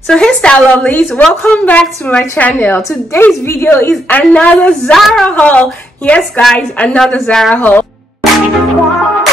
So hey style lovelies, welcome back to my channel. Today's video is another Zara haul. Yes guys, another Zara haul. Zara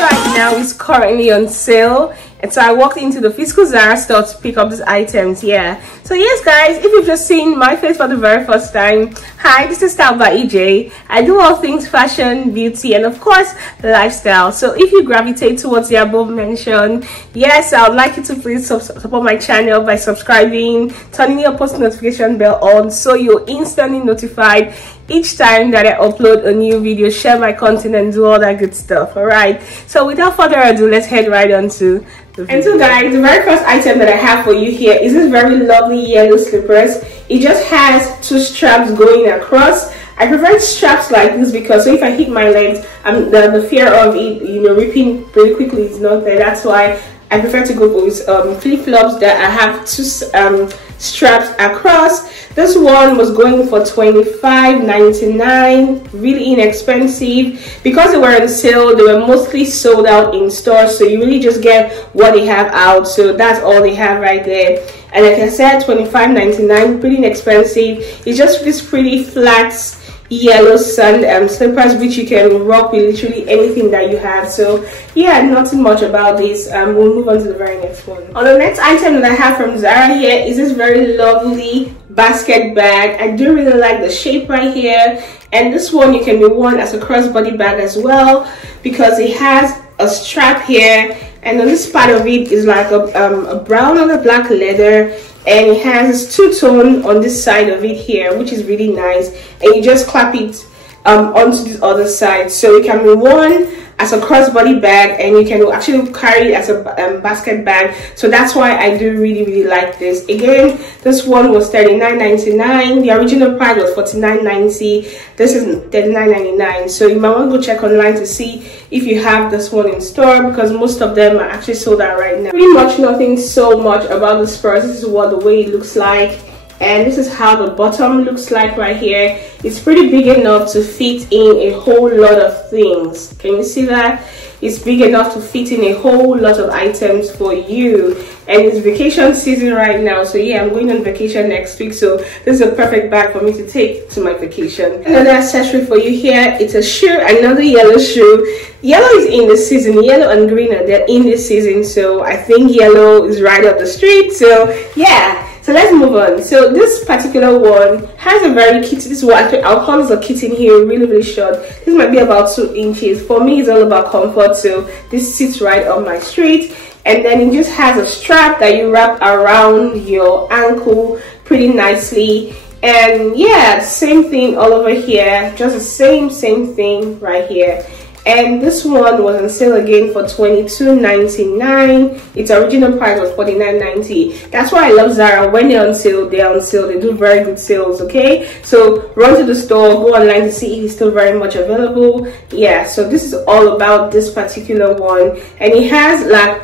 right now is currently on sale. And so I walked into the physical Zara store to pick up these items. Yeah. So yes guys, if you've just seen my face for the very first time, hi, this is Style by EJ. I do all things fashion, beauty, and of course lifestyle. So if you gravitate towards the above mentioned, yes, I would like you to please support my channel by subscribing, turning your post notification bell on so you're instantly notified each time that I upload a new video, share my content, and do all that good stuff. All right, so without further ado, let's head right on to the video. And so guys, the very first item that I have for you here is this very lovely yellow slippers. It just has two straps going across. I prefer straps like this because so if I hit my legs, the fear of it, ripping pretty quickly is not there. That's why I prefer to go with flip-flops that I have two straps across. This one was going for $25.99, really inexpensive. Because they were on sale, they were mostly sold out in stores, so you really just get what they have out. So that's all they have right there. And like I said, $25.99, pretty inexpensive. It's just this pretty flat yellow sand slippers which you can rock with literally anything that you have. So yeah, nothing much about this. We'll move on to the very next one. On the next item that I have from Zara here is this very lovely basket bag. I do really like the shape right here, and this one you can be worn as a crossbody bag as well because it has a strap here, and on this part of it is like a brown and a black leather, and it has two-tone on this side of it here, which is really nice, and you just clap it onto the other side, so it can be worn as a crossbody bag, and you can actually carry it as a basket bag. So that's why I do really like this. Again, this one was $39.99. The original price was $49.90. This is $39.99. So you might want to go check online to see if you have this one in store, because most of them are actually sold out right now. Pretty much nothing so much about this purse. This is what the way it looks like, and this is how the bottom looks like right here. It's pretty big enough to fit in a whole lot of things. Can you see that? It's big enough to fit in a whole lot of items for you, and it's vacation season right now. So yeah, I'm going on vacation next week, so this is a perfect bag for me to take to my vacation. Another accessory for you here, it's a shoe, another yellow shoe. Yellow is in the season. Yellow and green are there in this season, so I think yellow is right up the street. So yeah, so let's move on. So this particular one has a very cute, this is what I'll call this a kitten here, really short. This might be about 2 inches. For me, it's all about comfort, so this sits right on my street. And then it just has a strap that you wrap around your ankle pretty nicely. And yeah, same thing all over here, just the same thing right here. And this one was on sale again for $22.99. Its original price was $49.90. That's why I love Zara. When they're on sale, they're on sale. They do very good sales, okay? So run to the store, go online to see if it's still very much available. Yeah, so this is all about this particular one. And it has like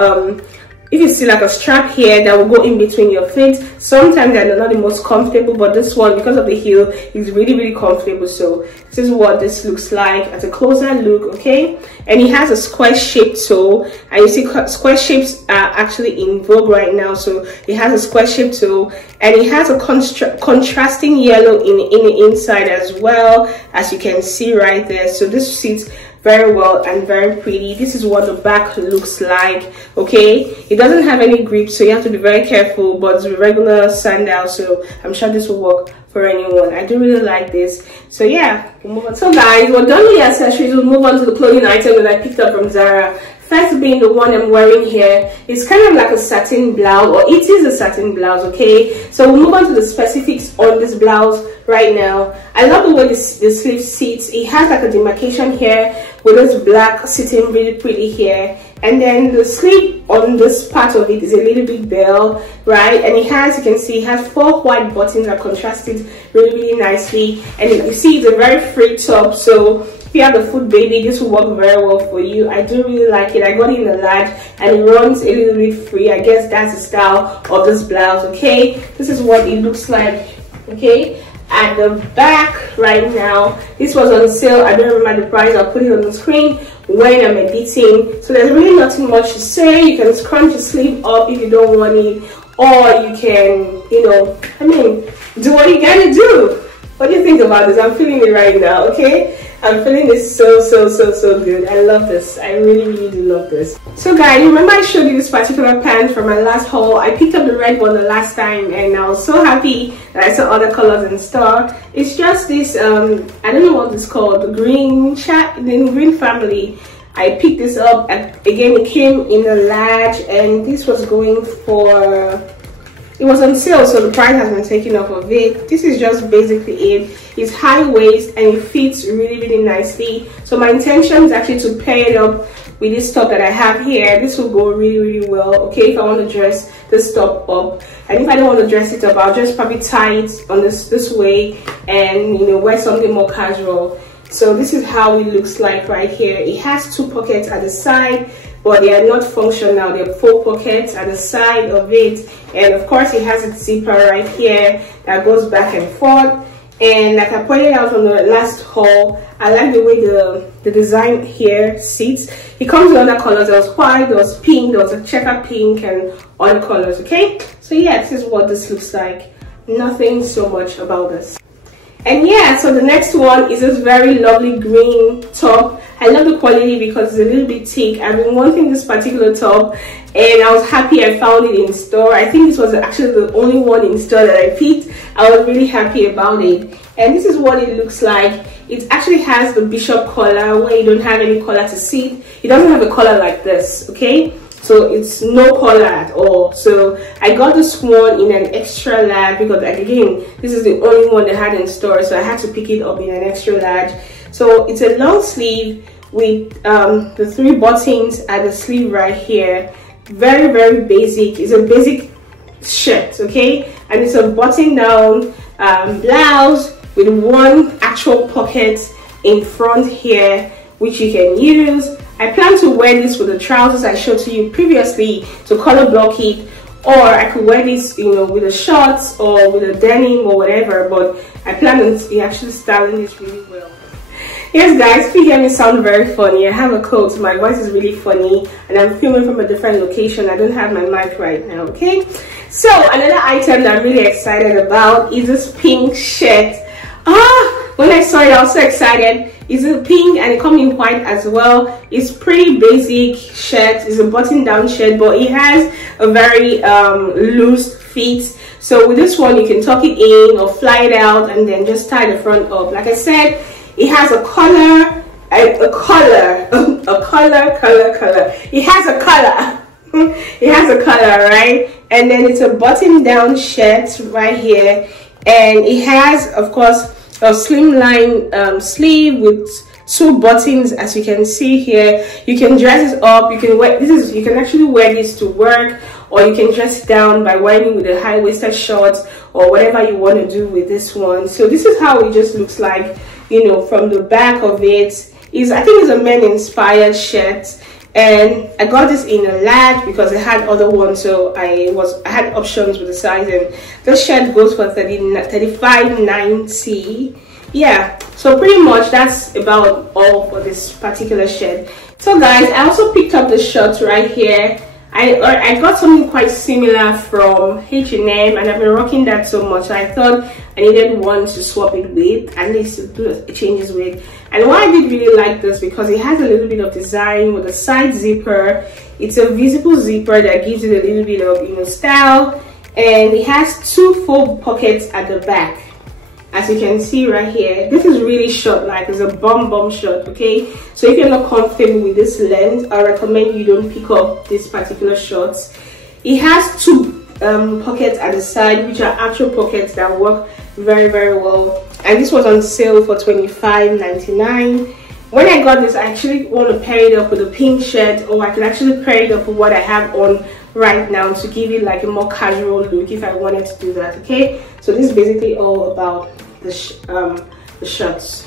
if you see like a strap here that will go in between your feet. Sometimes they're not the most comfortable, but this one, because of the heel, is really comfortable. So this is what this looks like at a closer look, okay? And it has a square shaped toe, and you see square shapes are actually in vogue right now, so it has a square shaped toe, and it has a contrasting yellow in the inside as well, as you can see right there. So this sits very well and very pretty. This is what the back looks like, okay? It doesn't have any grip, so you have to be very careful, but it's a regular sandal, so I'm sure this will work for anyone. I do really like this. So yeah, we'll move on. So guys, we're done with the accessories. We'll move on to the clothing item that I picked up from Zara. First being the one I'm wearing here. It's kind of like a satin blouse, or it is a satin blouse, okay? So we'll move on to the specifics on this blouse right now. I love the way the sleeve sits. It has like a demarcation here with this black sitting really pretty here, and then the sleeve on this part of it is a little bit bell, right? And it has, you can see, it has 4 white buttons that contrasted really nicely, and you see it's a very free top. So if you have a foot baby, this will work very well for you. I do really like it. I got it in a large, and it runs a little bit free. I guess that's the style of this blouse, okay? This is what it looks like, okay? at the back right now. This was on sale. I don't remember the price. I'll put it on the screen when I'm editing. So there's really nothing much to say. You can scrunch your sleeve up if you don't want it, or you can, you know, I mean, do what you gotta do. What do you think about this? I'm feeling it right now, okay? I'm feeling this so good. I love this. I really do love this. So guys, remember I showed you this particular pant from my last haul. I picked up the red one the last time and I was so happy that I saw other colors in store. It's just this I don't know what it's called, the green family. I picked this up, again it came in a large, and this was going for, it was on sale, so the price has been taken off of it. This is just basically it. It's high waist and it fits really nicely. So my intention is actually to pair it up with this top that I have here. This will go really well, okay, if I want to dress this top up. And if I don't want to dress it up, I'll just probably tie it on this way and, you know, wear something more casual. So this is how it looks like right here. It has two pockets at the side, but they are not functional. They are 4 pockets at the side of it, and of course it has its zipper right here that goes back and forth. And like I pointed out on the last haul, I like the way the design here sits. It comes in other colors. There was white, there was pink, there was a checker pink, and other colors. Okay, so yeah, this is what this looks like. Nothing so much about this. And yeah, so the next one is this very lovely green top. I love the quality because it's a little bit thick. I've been wanting this particular top and I was happy I found it in store. I think this was actually the only one in store that I picked. I was really happy about it. And this is what it looks like. It actually has the bishop collar where you don't have any collar to sit. It doesn't have a collar like this, okay? So it's no collar at all. So I got this one in an extra large because, again, this is the only one they had in store, so I had to pick it up in an extra large. So it's a long sleeve with the 3 buttons at the sleeve right here. Very basic. It's a basic shirt, okay, and it's a button down blouse with 1 actual pocket in front here, which you can use. I plan to wear this with the trousers I showed to you previously to color block it, or I could wear this, you know, with the shorts or with a denim or whatever, but I plan on actually styling this really well. Yes guys, if you hear me sound very funny, I have a cold, so my voice is really funny and I'm filming from a different location. I don't have my mic right now, okay? So another item that I'm really excited about is this pink shirt. When I saw it I was so excited. It's a pink and it comes in white as well. It's pretty basic shirt. It's a button down shirt, but it has a very loose fit. So with this one you can tuck it in or fly it out and then just tie the front up. Like I said, it has a color. It has a color. It has a color, right? And then it's a button down shirt right here, and it has, of course, a slimline sleeve with 2 buttons, as you can see here. You can dress it up. You can wear this. You can actually wear this to work, or you can dress it down by wearing it with a high-waisted shorts or whatever you want to do with this one. So this is how it just looks like, you know, from the back of it. I think it's a men-inspired shirt, and I got this in a large because I had other ones, so I had options with the size, and this shirt goes for $35.90. Yeah, so pretty much that's about all for this particular shirt. So guys, I also picked up the shorts right here. I got something quite similar from H&M, and I've been rocking that so much, so I thought I needed one to swap it with, at least to do changes with. And why I did really like this, because it has a little bit of design with a side zipper. It's a visible zipper that gives it a little bit of, you know, style, and it has 2 full pockets at the back, as you can see right here. This is really short, like it's a bum short, okay? So if you're not comfortable with this length, I recommend you don't pick up this particular shorts. It has 2 pockets at the side, which are actual pockets that work very well, and this was on sale for $25.99. When I got this, I actually want to pair it up with a pink shirt, or I could actually pair it up with what I have on right now to give it like a more casual look if I wanted to do that, okay? So this is basically all about the shirts.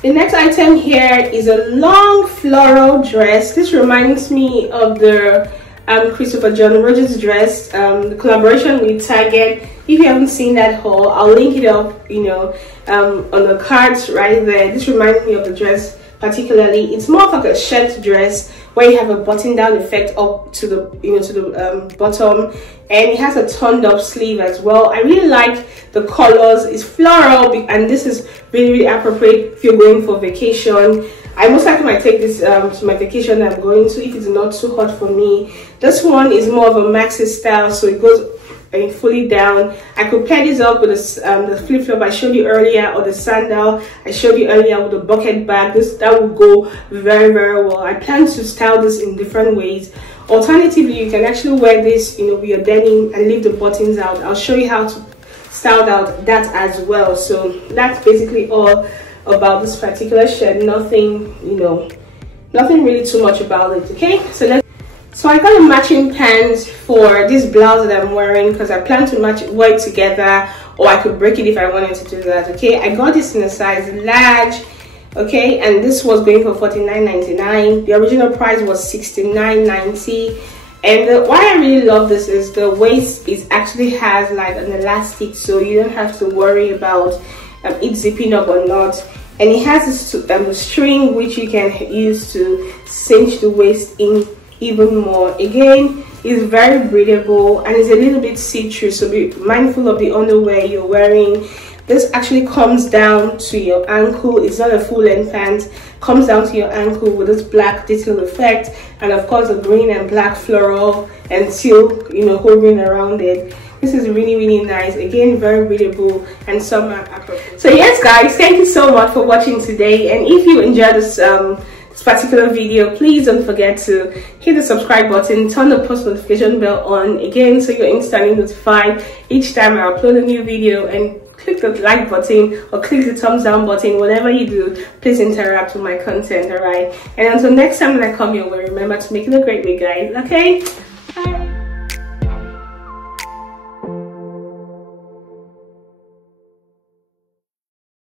The next item here is a long floral dress. This reminds me of the Christopher John Rogers dress, the collaboration with Target. If you haven't seen that haul, I'll link it up, you know, on the cards right there. This reminds me of the dress particularly. It's more of like a shirt dress where you have a button down effect up to the, you know, to the bottom, and it has a turned up sleeve as well. I really like the colors. It's floral, and this is really appropriate if you're going for vacation. I most likely might take this to my vacation that I'm going to if it's not too hot for me. This one is more of a maxi style, so it goes fully down. I could pair this up with the flip-flop I showed you earlier, or the sandal I showed you earlier with the bucket bag. That would go very well. I plan to style this in different ways. Alternatively, you can actually wear this, you know, with your denim and leave the buttons out. I'll show you how to style out that as well. So that's basically all about this particular shirt. Nothing, you know, nothing really too much about it. Okay, so I got a matching pants for this blouse that I'm wearing because I plan to wear it together, or I could break it if I wanted to do that. Okay, I got this in a size large. Okay, and this was going for $49.99. The original price was $69.90. And why I really love this is the waist actually has like an elastic, so you don't have to worry about it zipping up or not. And it has this string which you can use to cinch the waist in even more. Again, it's very breathable and it's a little bit see-through, so be mindful of the underwear you're wearing. This actually comes down to your ankle. It's not a full-length pant. Comes down to your ankle with this black detail effect, and of course the green and black floral and silk, you know, hovering around it. This is really nice. Again, very breathable and summer appropriate. So yes guys, thank you so much for watching today, and if you enjoyed this particular video, please don't forget to hit the subscribe button, turn the post notification bell on again so you're instantly notified each time I upload a new video, and click the like button or click the thumbs down button. Whatever you do, please interact with my content. All right, and until next time when I come your way, remember to make it a great way, guys. Okay,